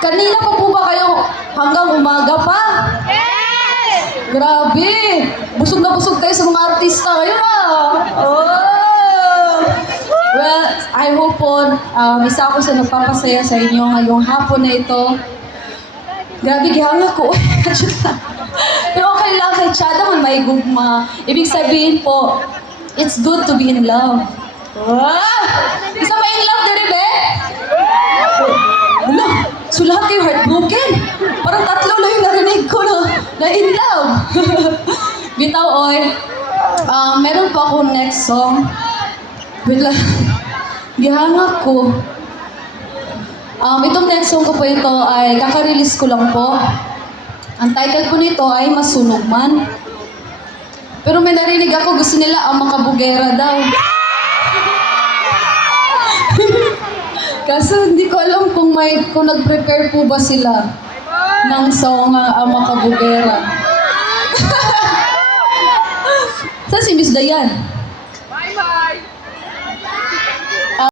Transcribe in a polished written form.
Kanina pa po ba kayo hanggang umaga pa? Yes! Grabe! Busog na busog kayo sa mga artista ngayon Oh! Well, I hope po, isa ako sa nagpapasaya sa inyo ngayong hapon na ito. Grabe, gihanga ko. Pero okay lang, kay Chad naman may gugma. Ibig sabihin po, it's good to be in love. Isa pa in love na rin, eh? Wala, so lahat kayo heartbroken. Parang tatlo lang yung narinig ko na in love. Bitaw, oy. Meron pa akong next song. Wait lang. Gihanga ko. Itong next song ko po ito ay kaka-release ko lang po. Ang title po nito ay Masunog Man. Pero may narinig ako, gusto nila ang makabugera daw. Kaso hindi ko alam kung nag-prepare po ba sila ng song ang makabugera. Saan si Miss Dayan? Bye-bye!